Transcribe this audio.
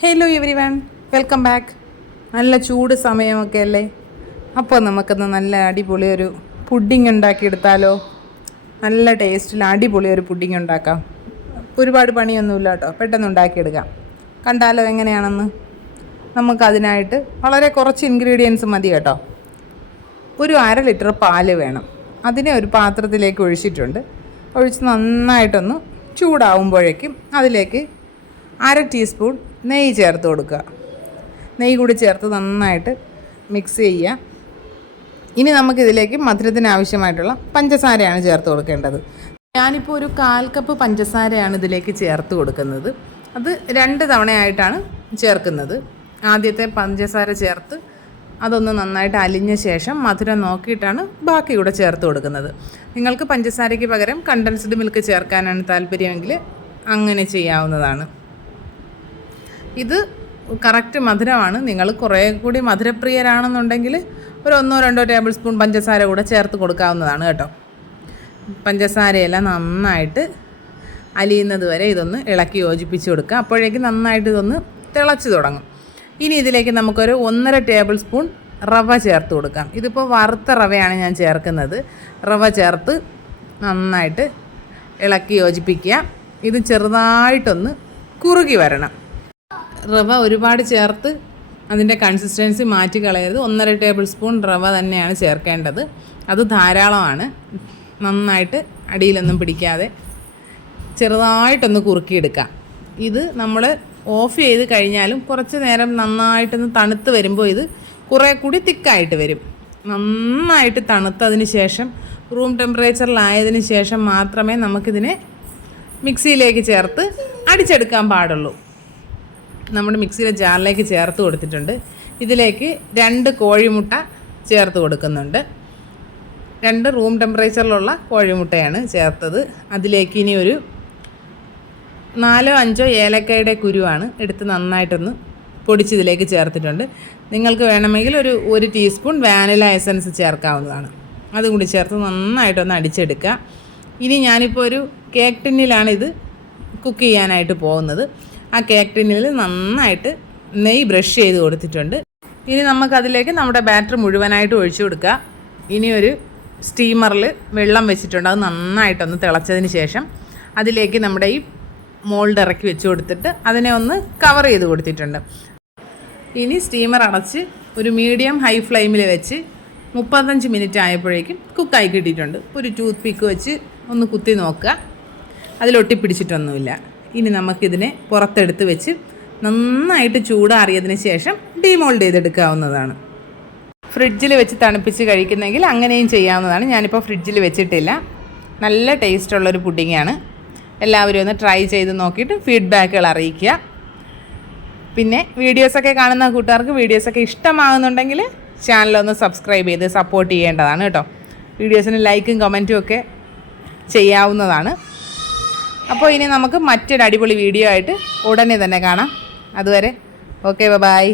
Hello everyone welcome back നല്ല ചൂട് സമയമൊക്കെ അല്ലേ? അപ്പോൾ നമുക്കിന്ന് നല്ല അടിപൊളി ഒരു പുഡിംഗ് ഉണ്ടാക്കിയെടുത്താലോ? നല്ല ടേസ്റ്റിൽ അടിപൊളി ഒരു പുഡിംഗ് ഉണ്ടാക്കാം. ഒരുപാട് പണിയൊന്നുമില്ല കേട്ടോ. പെട്ടെന്ന് ഉണ്ടാക്കിയെടുക്കാം. കണ്ടാലോ എങ്ങനെയാണെന്ന്? നമുക്കതിനായിട്ട് വളരെ കുറച്ച് ഇൻഗ്രീഡിയൻസ് മതി കേട്ടോ. ഒരു അര ലിറ്റർ പാൽ വേണം. അതിനെ ഒരു പാത്രത്തിലേക്ക് ഒഴിച്ചിട്ടുണ്ട്. ഒഴിച്ച് നന്നായിട്ടൊന്ന് ചൂടാവുമ്പോഴേക്കും അതിലേക്ക് അര ടീസ്പൂൺ നെയ്യ് ചേർത്ത് കൊടുക്കുക. നെയ്യ് കൂടി ചേർത്ത് നന്നായിട്ട് മിക്സ് ചെയ്യുക. ഇനി നമുക്കിതിലേക്ക് മധുരത്തിന് ആവശ്യമായിട്ടുള്ള പഞ്ചസാരയാണ് ചേർത്ത് കൊടുക്കേണ്ടത്. ഞാനിപ്പോൾ ഒരു കാൽ കപ്പ് പഞ്ചസാരയാണ് ഇതിലേക്ക് ചേർത്ത് കൊടുക്കുന്നത്. അത് രണ്ട് തവണയായിട്ടാണ് ചേർക്കുന്നത്. ആദ്യത്തെ പഞ്ചസാര ചേർത്ത് അതൊന്ന് നന്നായിട്ട് അലിഞ്ഞ ശേഷം മധുരം നോക്കിയിട്ടാണ് ബാക്കി കൂടെ ചേർത്ത് കൊടുക്കുന്നത്. നിങ്ങൾക്ക് പഞ്ചസാരയ്ക്ക് പകരം കണ്ടൻസ്ഡ് മിൽക്ക് ചേർക്കാനാണ് താല്പര്യമെങ്കിൽ അങ്ങനെ ചെയ്യാവുന്നതാണ്. ഇത് കറക്റ്റ് മധുരമാണ്. നിങ്ങൾ കുറേ കൂടി മധുരപ്രിയരാണെന്നുണ്ടെങ്കിൽ ഒരു ഒന്നോ രണ്ടോ ടേബിൾ സ്പൂൺ പഞ്ചസാര കൂടെ ചേർത്ത് കൊടുക്കാവുന്നതാണ് കേട്ടോ. പഞ്ചസാരയെല്ലാം നന്നായിട്ട് അലിയുന്നത് വരെ ഇതൊന്ന് ഇളക്കി യോജിപ്പിച്ച് കൊടുക്കുക. അപ്പോഴേക്കും നന്നായിട്ട് ഇതൊന്ന് തിളച്ച് തുടങ്ങും. ഇനി ഇതിലേക്ക് നമുക്കൊരു ഒന്നര ടേബിൾ സ്പൂൺ റവ ചേർത്ത് കൊടുക്കാം. ഇതിപ്പോൾ വറുത്ത റവയാണ് ഞാൻ ചേർക്കുന്നത്. റവ ചേർത്ത് നന്നായിട്ട് ഇളക്കി യോജിപ്പിക്കുക. ഇത് ചെറുതായിട്ടൊന്ന് കുറുകി വരണം. റവ ഒരുപാട് ചേർത്ത് അതിന്റെ കൺസിസ്റ്റൻസി മാറ്റി കളയരുത്. ഒന്നര ടേബിൾ സ്പൂൺ റവ തന്നെയാണ് ചേർക്കേണ്ടത്. അത് ധാരാളമാണ്. നന്നായിട്ട് അടിയിലൊന്നും പിടിക്കാതെ ചെറുതായിട്ടൊന്ന് കുറുക്കിയെടുക്കാം. ഇത് നമ്മൾ ഓഫ് ചെയ്ത് കഴിഞ്ഞാലും കുറച്ച് നേരം നന്നായിട്ടൊന്ന് തണുത്ത് വരുമ്പോൾ ഇത് കുറേ കൂടി തിക്കായിട്ട് വരും. നന്നായിട്ട് തണുത്തതിന് ശേഷം റൂം ടെമ്പറേച്ചറിലായതിന് ശേഷം മാത്രമേ നമുക്കിതിനെ മിക്സിയിലേക്ക് ചേർത്ത് അടിച്ചെടുക്കാൻ പാടുള്ളൂ. നമ്മുടെ മിക്സിയിലെ ജാറിലേക്ക് ചേർത്ത് കൊടുത്തിട്ടുണ്ട്. ഇതിലേക്ക് രണ്ട് കോഴിമുട്ട ചേർത്ത് കൊടുക്കുന്നുണ്ട്. രണ്ട് റൂം ടെമ്പറേച്ചറിലുള്ള കോഴിമുട്ടയാണ് ചേർത്തത്. അതിലേക്ക് ഇനി ഒരു നാലോ അഞ്ചോ ഏലക്കായുടെ കുരുവാണ് എടുത്ത് നന്നായിട്ടൊന്ന് പൊടിച്ച് ഇതിലേക്ക് ചേർത്തിട്ടുണ്ട്. നിങ്ങൾക്ക് വേണമെങ്കിൽ ഒരു ഒരു ടീസ്പൂൺ വാനില എസൻസ് ചേർക്കാവുന്നതാണ്. അതും കൂടി ചേർത്ത് നന്നായിട്ടൊന്ന് അടിച്ചെടുക്കുക. ഇനി ഞാനിപ്പോൾ ഒരു കേക്ക് ടിന്നിലാണ് ഇത് കുക്ക് ചെയ്യാനായിട്ട് പോകുന്നത്. ആ കേക്ക് ടിന്നിൽ നന്നായിട്ട് നെയ് ബ്രഷ് ചെയ്ത് കൊടുത്തിട്ടുണ്ട്. ഇനി നമുക്കതിലേക്ക് നമ്മുടെ ബാറ്റർ മുഴുവനായിട്ട് ഒഴിച്ചു കൊടുക്കുക. ഇനി ഒരു സ്റ്റീമറിൽ വെള്ളം വെച്ചിട്ടുണ്ട്. അത് നന്നായിട്ടൊന്ന് തിളച്ചതിന് ശേഷം അതിലേക്ക് നമ്മുടെ ഈ മോൾഡ് ഇറക്കി വെച്ച് കൊടുത്തിട്ട് അതിനെ ഒന്ന് കവർ ചെയ്ത് കൊടുത്തിട്ടുണ്ട്. ഇനി സ്റ്റീമർ അടച്ച് ഒരു മീഡിയം ഹൈ ഫ്ലെയിമിൽ വെച്ച് മുപ്പത്തഞ്ച് മിനിറ്റ് ആയപ്പോഴേക്കും കുക്കായി കിട്ടിയിട്ടുണ്ട്. ഒരു ടൂത്ത് പിക്ക് വെച്ച് ഒന്ന് കുത്തി നോക്കുക. അതിലൊട്ടിപ്പിടിച്ചിട്ടൊന്നുമില്ല ഇനി നമുക്കിതിനെ പുറത്തെടുത്ത് വെച്ച് നന്നായിട്ട് ചൂടാറിയതിന് ശേഷം ഡീമോൾഡ് ചെയ്തെടുക്കാവുന്നതാണ്. ഫ്രിഡ്ജിൽ വെച്ച് തണുപ്പിച്ച് കഴിക്കുന്നെങ്കിൽ അങ്ങനെയും ചെയ്യാവുന്നതാണ്. ഞാനിപ്പോൾ ഫ്രിഡ്ജിൽ വെച്ചിട്ടില്ല. നല്ല ടേസ്റ്റുള്ളൊരു പുഡിങ്ങാണ്. എല്ലാവരും ഒന്ന് ട്രൈ ചെയ്ത് നോക്കിയിട്ട് ഫീഡ്ബാക്കുകൾ അറിയിക്കുക. പിന്നെ വീഡിയോസൊക്കെ കാണുന്ന കൂട്ടുകാർക്ക് വീഡിയോസൊക്കെ ഇഷ്ടമാകുന്നുണ്ടെങ്കിൽ ചാനലൊന്ന് സബ്സ്ക്രൈബ് ചെയ്ത് സപ്പോർട്ട് ചെയ്യേണ്ടതാണ് കേട്ടോ. വീഡിയോസിന് ലൈക്കും കമന്റും ഒക്കെ ചെയ്യാവുന്നതാണ്. അപ്പോൾ ഇനി നമുക്ക് മറ്റൊരു അടിപൊളി വീഡിയോ ആയിട്ട് ഉടനെ തന്നെ കാണാം. അതുവരെ ഓക്കെ ബൈ